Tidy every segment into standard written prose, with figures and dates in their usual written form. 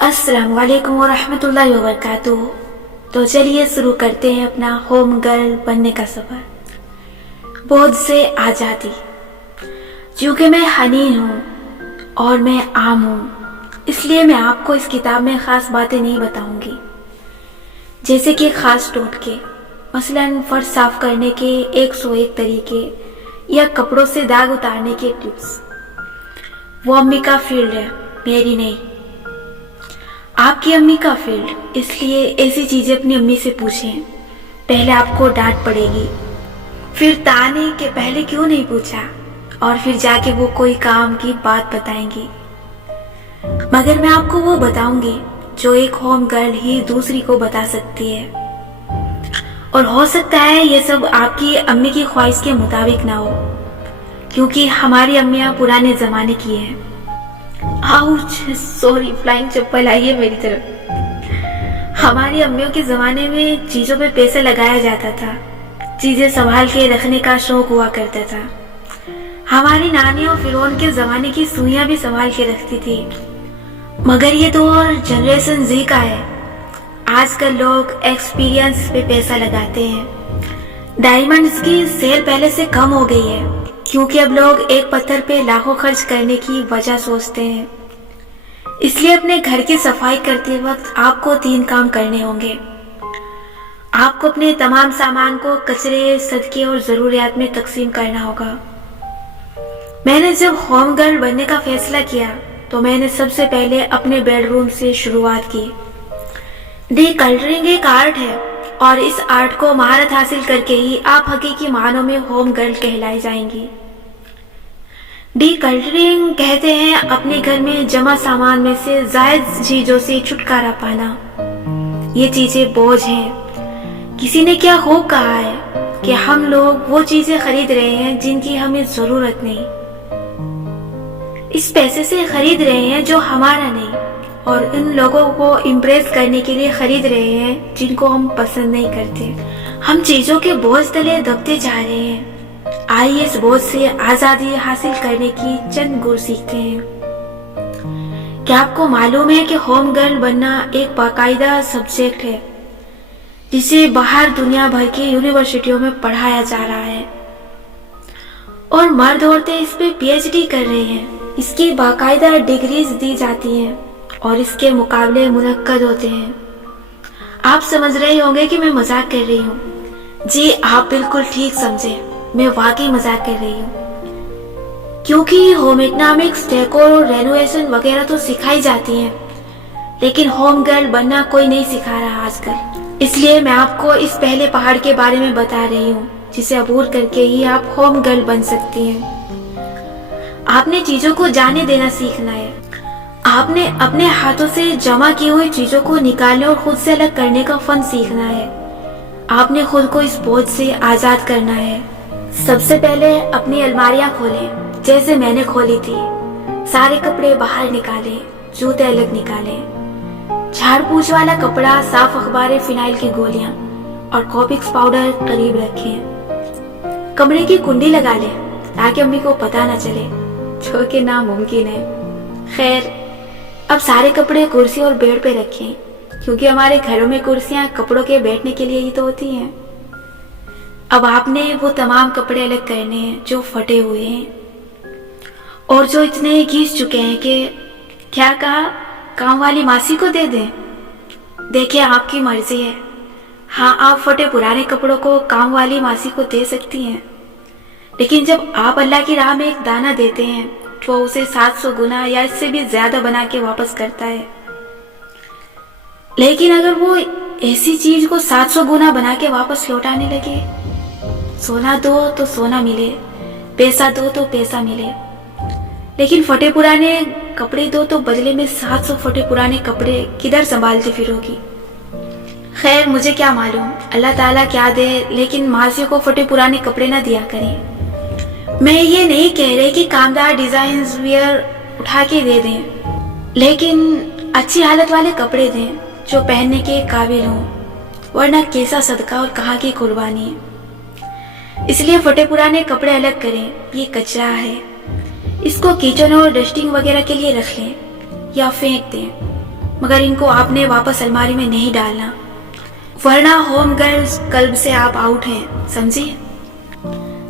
अस्सलाम वालेकुम वरहमतुल्लाहि वबरकातुहू। तो चलिए शुरू करते हैं अपना होम गर्ल बनने का सफर। बोझ से आज़ादी। क्योंकि मैं हनीन हूँ और मैं आम हूँ, इसलिए मैं आपको इस किताब में ख़ास बातें नहीं बताऊंगी, जैसे कि ख़ास टोटके, मसलन फर्श साफ करने के 101 तरीके या कपड़ों से दाग उतारने के टिप्स। वो अम्मी का फील्ड है, मेरी नहीं। आपकी अम्मी का फील्ड, इसलिए ऐसी चीजें अपनी अम्मी से पूछें। पहले आपको डांट पड़ेगी, फिर ताने के पहले क्यों नहीं पूछा, और फिर जाके वो कोई काम की बात बताएंगी। मगर मैं आपको वो बताऊंगी जो एक होम गर्ल ही दूसरी को बता सकती है। और हो सकता है ये सब आपकी अम्मी की ख्वाहिश के मुताबिक ना हो, क्योंकि हमारी अम्मियाँ पुराने जमाने की हैं। आउच, सॉरी, फ्लाइंग चप्पल आई है मेरी तरफ। हमारी अम्मियों के जमाने में चीजों पे पैसा लगाया जाता था, चीजें संभाल के रखने का शौक हुआ करता था। हमारी नानियों फिरौन के जमाने की सुइयां भी संभाल के रखती थी। मगर ये तो और जनरेशन जी का है। आजकल लोग एक्सपीरियंस पे पैसा लगाते हैं। डायमंड्स की सेल पहले से कम हो गई है, क्योंकि अब लोग एक पत्थर पे लाखों खर्च करने की वजह सोचते हैं। इसलिए अपने घर की सफाई करते वक्त आपको 3 काम करने होंगे। आपको अपने तमाम सामान को कचरे, सदके और जरूरियात में तकसीम करना होगा। मैंने जब होम गर्ल बनने का फैसला किया तो मैंने सबसे पहले अपने बेडरूम से शुरुआत की। डीकल्टरिंग एक आर्ट है, और इस आर्ट को महारत हासिल करके ही आप हकीकी मानों में होम गर्ल कहलाई जाएंगी। डीकल्टरिंग कहते हैं अपने घर में जमा सामान में से जायद चीजों से छुटकारा पाना। ये चीजें बोझ हैं। किसी ने क्या खूब कहा है कि हम लोग वो चीजें खरीद रहे हैं जिनकी हमें जरूरत नहीं। इस पैसे से खरीद रहे हैं जो हमारा नहीं, और इन लोगों को इम्प्रेस करने के लिए खरीद रहे हैं जिनको हम पसंद नहीं करते। हम चीजों के बोझ तले दबते जा रहे हैं। आइए इस बोझ से आजादी हासिल करने की चंद गुर सीखते हैं। क्या आपको मालूम है कि होम गर्ल बनना एक बाकायदा सब्जेक्ट है, जिसे बाहर दुनिया भर की यूनिवर्सिटियों में पढ़ाया जा रहा है, और मर्द औरतें इस पे पीएचडी कर रहे हैं। इसकी बाकायदा डिग्रीज दी जाती हैं और इसके मुकाबले मुनक्कद होते हैं। आप समझ रहे होंगे कि मैं मजाक कर रही हूँ। जी, आप बिल्कुल ठीक समझे, मैं वाकई मजाक कर रही हूँ, क्योंकि होम इकोनॉमिक्स, डेकोर और रेनोवेशन वगैरह तो सिखाई जाती हैं, लेकिन होम गर्ल बनना कोई नहीं सिखा रहा आजकल। इसलिए मैं आपको इस पहले पहाड़ के बारे में बता रही हूँ, जिसे अबूर करके ही आप होम गर्ल बन सकती हैं। आपने चीजों को जाने देना सीखना है। आपने अपने हाथों से जमा की हुई चीजों को निकालने और खुद से अलग करने का फन सीखना है। आपने खुद को इस बोझ से आजाद करना है। सबसे पहले अपनी अलमारियां खोलें, जैसे मैंने खोली थी। सारे कपड़े बाहर निकालें, जूते अलग निकालें। झाड़ पूछ वाला कपड़ा, साफ अखबारें, फिनाइल की गोलियां और कॉपिक्स पाउडर करीब रखें। कमरे की कुंडी लगा लें ताकि अम्मी को पता न चले, जो कि नामुमकिन है। खैर, अब सारे कपड़े कुर्सी और बेड पे रखें, क्योंकि हमारे घरों में कुर्सियां कपड़ों के बैठने के लिए ही तो होती हैं। अब आपने वो तमाम कपड़े अलग करने हैं जो फटे हुए हैं और जो इतने घिस चुके हैं कि क्या कहा, काम वाली मासी को दे दें। देखिए, आपकी मर्जी है। हाँ, आप फटे पुराने कपड़ों को काम वाली मासी को दे सकती हैं, लेकिन जब आप अल्लाह की राह में एक दाना देते हैं वो उसे 700 गुना या इससे भी ज्यादा बना के वापस करता है। लेकिन अगर वो ऐसी चीज को 700 गुना बना के वापस लौटाने लगे, सोना दो तो सोना मिले, पैसा दो तो पैसा मिले, लेकिन फटे पुराने कपड़े दो तो बदले में 700 फटे पुराने कपड़े किधर संभालती फिरोगी। खैर, मुझे क्या मालूम अल्लाह ताला क्या दे, लेकिन मासियों को फटे पुराने कपड़े ना दिया करें। मैं ये नहीं कह रही कि कामदार डिजाइन वियर उठा के दे दें, लेकिन अच्छी हालत वाले कपड़े दें जो पहनने के काबिल हों, वरना कैसा सदका और कहाँ की कुर्बानी है। इसलिए फटे पुराने कपड़े अलग करें, ये कचरा है। इसको किचन और डस्टिंग वगैरह के लिए रख लें या फेंक दें। मगर इनको आपने वापस अलमारी में नहीं डालना, वरना होम गर्ल्स क्लब से आप आउट हैं, समझिए।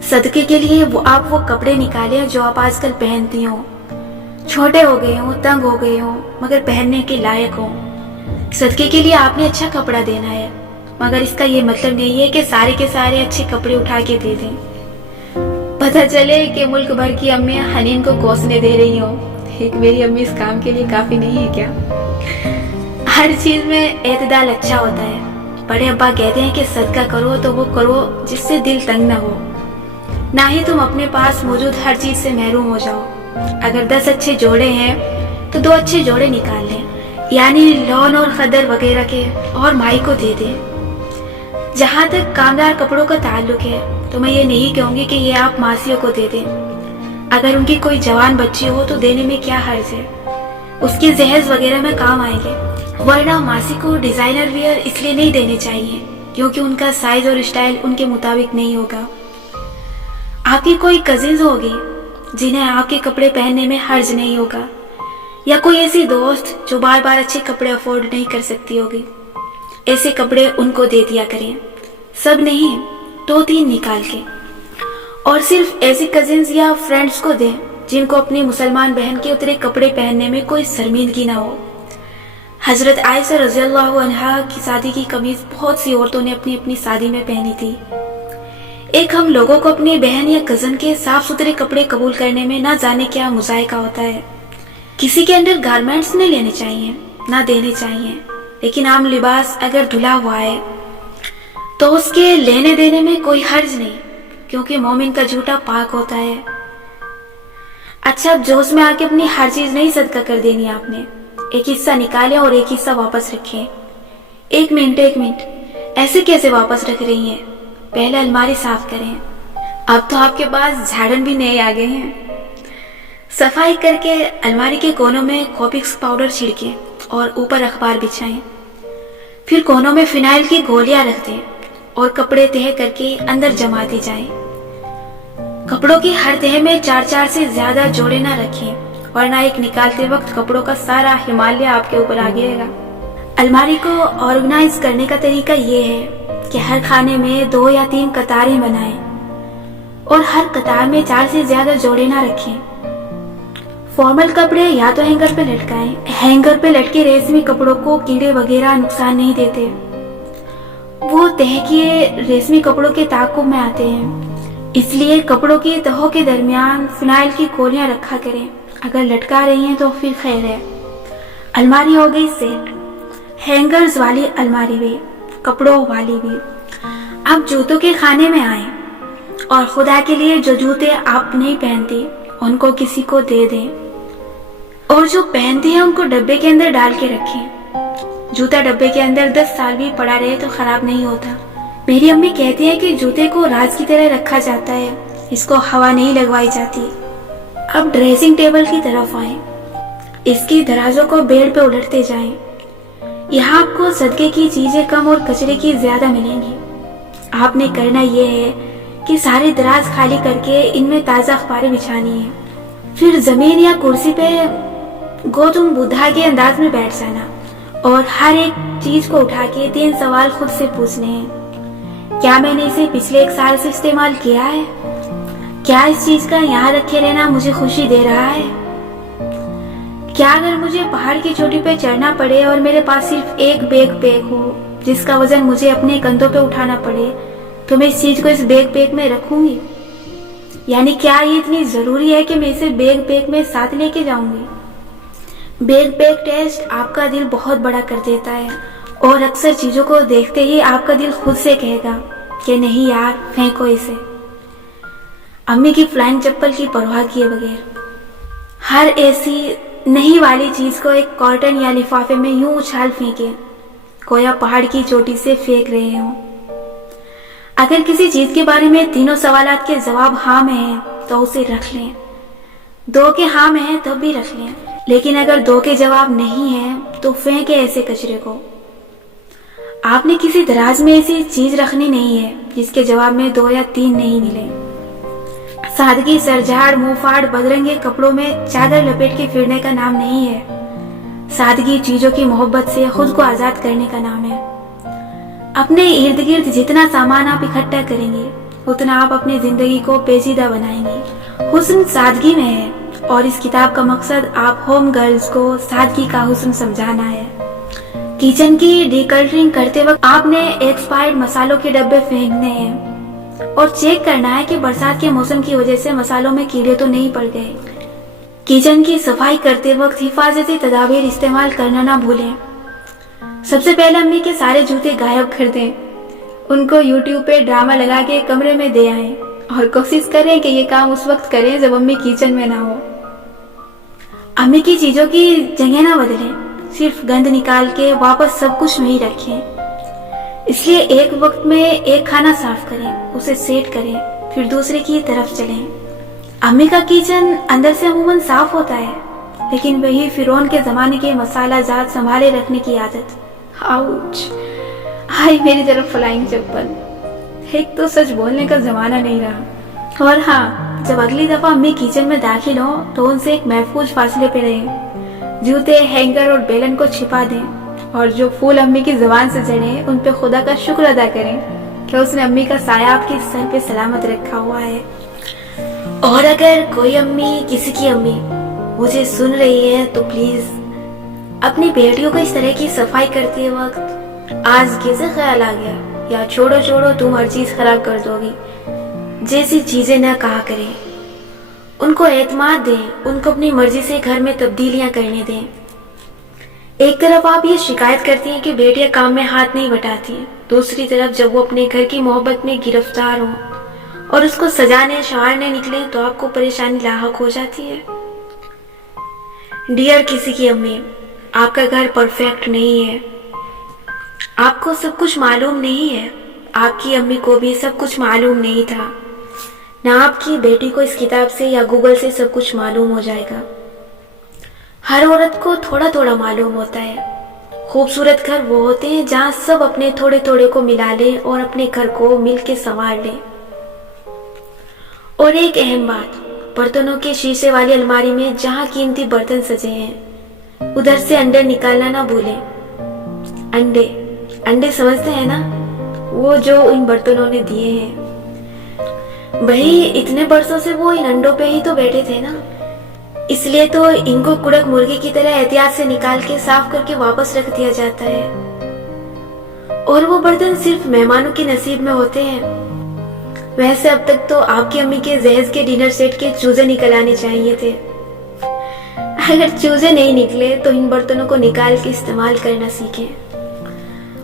सदके के लिए आप वो कपड़े निकालें जो आप आजकल पहनती हो, छोटे हो गए हो, तंग हो गए हो, मगर पहनने के लायक हो। सदके के लिए आपने अच्छा कपड़ा देना है, मगर इसका ये मतलब नहीं है कि सारे के सारे अच्छे कपड़े उठा के दे दें। पता चले कि मुल्क भर की अम्मियां हनीन को कोसने दे रही हो, एक मेरी अम्मी इस काम के लिए काफी नहीं है क्या? हर चीज में एतदाल अच्छा होता है। बड़े अब्बा कहते हैं कि सदका करो तो वो करो जिससे दिल तंग ना हो, ना ही तुम अपने पास मौजूद हर चीज से महरूम हो जाओ। अगर 10 अच्छे जोड़े हैं तो 2 अच्छे जोड़े निकाल लें, यानी लॉन और खदर वगैरह के, और माई को दे दें। जहाँ तक कामदार कपड़ों का ताल्लुक है तो मैं ये नहीं कहूँगी कि ये आप मासियों को दे दें। अगर उनकी कोई जवान बच्ची हो तो देने में क्या हर्ज है, उसके जहेज वगैरह में काम आएंगे। वरना मासी को डिजाइनर वियर इसलिए नहीं देने चाहिए क्योंकि उनका साइज और स्टाइल उनके मुताबिक नहीं होगा। आपकी कोई कजिन्स होगी जिन्हें आपके कपड़े पहनने में हर्ज नहीं होगा, या कोई ऐसी दोस्त जो बार बार अच्छे कपड़े अफोर्ड नहीं कर सकती होगी, ऐसे कपड़े उनको दे दिया करें। सब नहीं, 2-3 निकाल के, और सिर्फ ऐसी कजिन्स या फ्रेंड्स को दें जिनको अपनी मुसलमान बहन के उतरे कपड़े पहनने में कोई शर्मिंदगी ना हो। हजरत आयशा रज़ियल्लाहु अन्हा की शादी की कमीज बहुत सी औरतों ने अपनी अपनी शादी में पहनी थी। एक हम लोगों को अपनी बहन या कजन के साफ सुथरे कपड़े कबूल करने में ना जाने क्या मुजायका होता है। किसी के अंडर गारमेंट्स नहीं लेने चाहिए, ना देने चाहिए, लेकिन आम लिबास अगर धुला हुआ है तो उसके लेने देने में कोई हर्ज नहीं, क्योंकि मोमिन का झूठा पाक होता है। अच्छा, जोश में आके अपनी हर चीज नहीं सदका कर देनी आपने। एक हिस्सा निकालें और एक हिस्सा वापस रखें। एक मिनट, ऐसे कैसे वापस रख रही हैं? पहले अलमारी साफ करें। अब तो आपके पास झाड़न भी नए आ गए हैं। सफाई करके अलमारी के कोनों में कॉपिक्स पाउडर छिड़कें और ऊपर अखबार बिछाएं। फिर कोनों में फिनाइल की गोलियां रख दें और कपड़े तह करके अंदर जमाते जाएं। कपड़ों की हर तह में 4-4 से ज्यादा जोड़े ना रखें, वरना एक निकालते वक्त कपड़ों का सारा हिमालय आपके ऊपर आ गिरेगा। अलमारी को ऑर्गेनाइज करने का तरीका ये है कि हर खाने में 2 या 3 कतारें बनाएं और हर कतार में 4 से ज्यादा जोड़े ना रखें। फॉर्मल कपड़े या तो हैंगर पे लटकाएं। हैंगर पे लटके रेशमी कपड़ों को कीड़े वगैरह नुकसान नहीं देते, वो तह किए रेशमी कपड़ों के ताक़ुब में आते हैं। इसलिए कपड़ों की तहों के दरमियान फिनाइल की गोलियां रखा करें। अगर लटका रही हैं तो फिर खैर है। अलमारी हो गई सेट, हैंगर्स वाली अलमारी भी, कपड़ों वाली भी। अब जूतों के खाने में आए और खुदा के लिए जो जूते आप नहीं पहनती उनको किसी को दे दें, और जो पहनती है उनको डब्बे के अंदर डाल के रखें। जूता डब्बे के अंदर 10 साल भी पड़ा रहे तो खराब नहीं होता। मेरी अम्मी कहती है कि जूते को राज की तरह रखा जाता है, इसको हवा नहीं लगवाई जाती। अब ड्रेसिंग टेबल की तरफ आए। इसकी दराजों को बेड पे उलटते जाएं। यहाँ आपको सदके की चीजें कम और कचरे की ज्यादा मिलेंगी। आपने करना ये है कि सारे दराज खाली करके इनमें ताजा अखबारें बिछानी है। फिर जमीन या कुर्सी पे गौतम बुद्धा के अंदाज में बैठ जाना और हर एक चीज को उठा के 3 सवाल खुद से पूछने हैं। क्या मैंने इसे पिछले 1 साल से इस्तेमाल किया है? क्या इस चीज का यहाँ रखे रहना मुझे खुशी दे रहा है? क्या अगर मुझे पहाड़ की चोटी पे चढ़ना पड़े और मेरे पास सिर्फ एक बैग हो जिसका वजन मुझे अपने कंधों पे उठाना पड़े, तो मैं इस चीज को इस बैग में रखूंगी? यानी क्या ये इतनी जरूरी है कि मैं इसे बैग में साथ लेके जाऊंगी? बैग टेस्ट आपका दिल बहुत बड़ा कर देता है, और अक्सर चीजों को देखते ही आपका दिल खुद से कहेगा कि नहीं यार, फेंको इसे। अम्मी की फ्लाइंग चप्पल की परवाह किए बगैर हर ऐसी नहीं वाली चीज को एक कॉटन या लिफाफे में यूं उछाल फेंके, गोया पहाड़ की चोटी से फेंक रहे हो। अगर किसी चीज के बारे में 3 सवालात के जवाब हाँ में है तो उसे रख लें। 2 के हाँ में है तब भी रख लें, लेकिन अगर 2 के जवाब नहीं है तो फेंके ऐसे कचरे को। आपने किसी दराज में ऐसी चीज रखनी नहीं है जिसके जवाब में 2 या 3 नहीं मिले। सादगी सरझाड़ मुंह फाड़ बदरंगे कपड़ों में चादर लपेट के फिरने का नाम नहीं है। सादगी चीजों की मोहब्बत से खुद को आजाद करने का नाम है। अपने इर्द गिर्द जितना सामान आप इकट्ठा करेंगे उतना आप अपनी जिंदगी को पेचीदा बनाएंगे। हुस्न सादगी में है और इस किताब का मकसद आप होम गर्ल्स को सादगी का हुस्न समझाना है। किचन की डिकल्टरिंग करते वक्त आपने एक्सपायर्ड मसालों के डब्बे फेंकने हैं और चेक करना है कि बरसात के मौसम की वजह से मसालों में कीड़े तो नहीं पड़ गए। किचन की सफाई करते वक्त हिफाजती तदाबीर इस्तेमाल करना ना भूलें। सबसे पहले अम्मी के सारे जूते गायब कर दें, उनको यूट्यूब पे ड्रामा लगा के कमरे में दे आएं और कोशिश करें कि ये काम उस वक्त करें जब अम्मी किचन में ना हो। अम्मी की चीजों की जगह ना बदलें, सिर्फ गंद निकाल के वापस सब कुछ वहीं रखें। इसलिए एक वक्त में एक खाना साफ करें, उसे सेट करें, फिर दूसरे की तरफ चलें। अम्मी का किचन अंदर से अमूमन साफ होता है, लेकिन वही फिरौन के जमाने के मसाला जात संभाले रखने की आदत। आउच, हाय मेरी तरफ फ्लाइंग चप्पल। एक तो सच बोलने का जमाना नहीं रहा। और हाँ, जब अगली दफा अम्मी किचन में दाखिल हो तो उनसे एक महफूज फासले पे रहें। जूते, हैंगर और बेलन को छिपा दें और जो फूल अम्मी की जुबान से चढ़े उन पे खुदा का शुक्र अदा करें कि उसने अम्मी का साया आपके सर पे सलामत रखा हुआ है। और अगर कोई अम्मी, किसी की अम्मी मुझे सुन रही है तो प्लीज अपनी बेटियों को इस तरह की सफाई करते वक्त आज कैसे ख्याल आ गया या छोड़ो छोड़ो तुम हर चीज खराब कर दोगी जैसी चीजें न कहा करें। उनको एतमाद दें, उनको अपनी मर्जी से घर में तब्दीलियां करने दें। एक तरफ आप ये शिकायत करती हैं कि बेटियां काम में हाथ नहीं बटाती, दूसरी तरफ जब वो अपने घर की मोहब्बत में गिरफ्तार हो और उसको सजाने संवारने निकले तो आपको परेशानी लाहक हो जाती है। डियर किसी की अम्मी, आपका घर परफेक्ट नहीं है, आपको सब कुछ मालूम नहीं है। आपकी अम्मी को भी सब कुछ मालूम नहीं था। ना आपकी बेटी को इस किताब से या गूगल से सब कुछ मालूम हो जाएगा। हर औरत को थोड़ा थोड़ा मालूम होता है। खूबसूरत घर वो होते हैं जहाँ सब अपने थोड़े थोड़े को मिला ले और अपने घर को मिल के संवार ले। और एक अहम बात, बर्तनों के शीशे वाली अलमारी में जहाँ कीमती बर्तन सजे हैं उधर से अंडे निकालना ना भूलें। अंडे अंडे समझते हैं ना, वो जो इन बर्तनों ने दिए हैं। भाई इतने बरसों से वो इन अंडों पे ही तो बैठे थे ना, इसलिए तो इनको कुड़क मुर्गी की तरह एहतियात से निकाल के साफ करके वापस रख दिया जाता है। और वो बर्तन सिर्फ मेहमानों के नसीब में होते हैं। वैसे अब तक तो आपकी अम्मी के जहेज के डिनर सेट के चूजे निकल आने चाहिए थे। अगर चूजे नहीं निकले तो इन बर्तनों को निकाल के इस्तेमाल करना सीखें।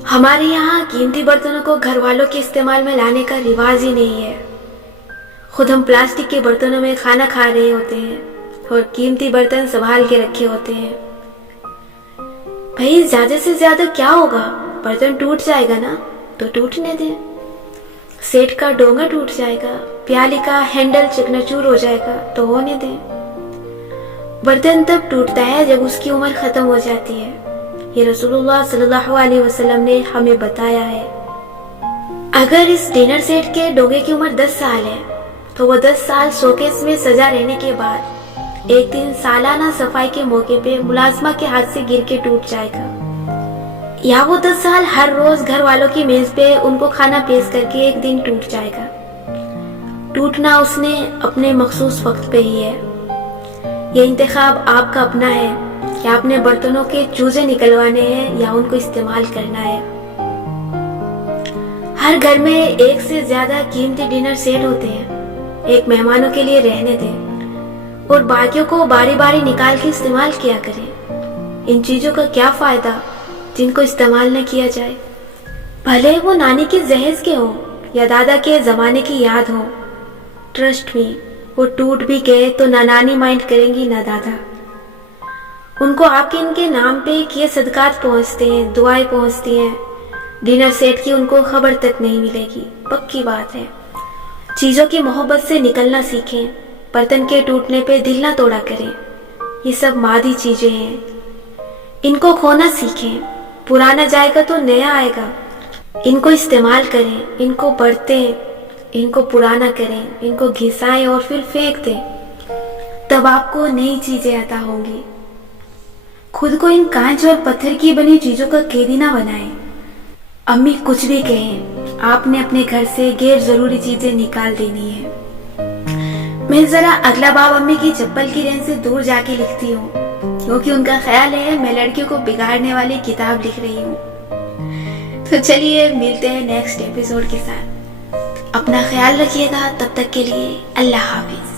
हमारे यहाँ कीमती बर्तनों को घर वालों के इस्तेमाल में लाने का रिवाज ही नहीं है। खुद हम प्लास्टिक के बर्तनों में खाना खा रहे होते हैं और कीमती बर्तन संभाल के रखे होते हैं। भाई ज्यादा से ज्यादा क्या होगा, बर्तन टूट जाएगा ना तो टूटने दें। सेट का डोंगा टूट जाएगा, प्याली का हैंडल चकनाचूर हो जाएगा तो होने दें। बर्तन तब टूटता है जब उसकी उम्र खत्म हो जाती है। ये रसूलुल्लाह सल्लल्लाहु अलैहि वसल्लम ने हमें बताया है। अगर इस डिनर सेट के डोंगे की उम्र 10 साल है तो वो 10 साल शोकेस में सजा रहने के बाद एक दिन सालाना सफाई के मौके पे मुलाजमा के हाथ से गिर के टूट जाएगा। या वो 10 साल हर रोज घर वालों की मेज पे उनको खाना पेश करके एक दिन टूट जाएगा। टूटना उसने अपने मखसूस वक्त पे ही है। ये इंतखाब आपका अपना है कि आपने बर्तनों के चूजे निकलवाने हैं या उनको इस्तेमाल करना है। हर घर में एक से ज्यादा कीमती डिनर सेट होते हैं। एक मेहमानों के लिए रहने दें और बाकियों को बारी बारी निकाल के इस्तेमाल किया करें। इन चीजों का क्या फायदा जिनको इस्तेमाल न किया जाए, भले वो नानी के जहेज के हो या दादा के जमाने की याद हो। ट्रस्ट मी, वो टूट भी गए तो ना नानी माइंड करेंगी ना दादा। उनको आपके इनके नाम पे किए सदकात पहुंचते हैं, दुआएं पहुंचती हैं। डिनर सेट की उनको खबर तक नहीं मिलेगी, पक्की बात है। चीजों की मोहब्बत से निकलना सीखें। बर्तन के टूटने पे दिल ना तोड़ा करें। ये सब मादी चीजें हैं, इनको खोना सीखें। पुराना जाएगा तो नया आएगा। इनको इस्तेमाल करें, इनको बरतें, इनको पुराना करें, इनको घिसाएं और फिर फेंक दें, तब आपको नई चीजें अता होंगी। खुद को इन कांच और पत्थर की बनी चीजों का कैदी ना बनाएं। अम्मी कुछ भी कहें, आपने अपने घर से गैर जरूरी चीजें निकाल देनी है। मैं जरा अगला बाब अम्मी की चप्पल की रेंज से दूर जाके लिखती हूँ, क्योंकि उनका ख्याल है मैं लड़कियों को बिगाड़ने वाली किताब लिख रही हूँ। तो चलिए मिलते हैं नेक्स्ट एपिसोड के साथ। अपना ख्याल रखिएगा, तब तक के लिए अल्लाह हाफिज।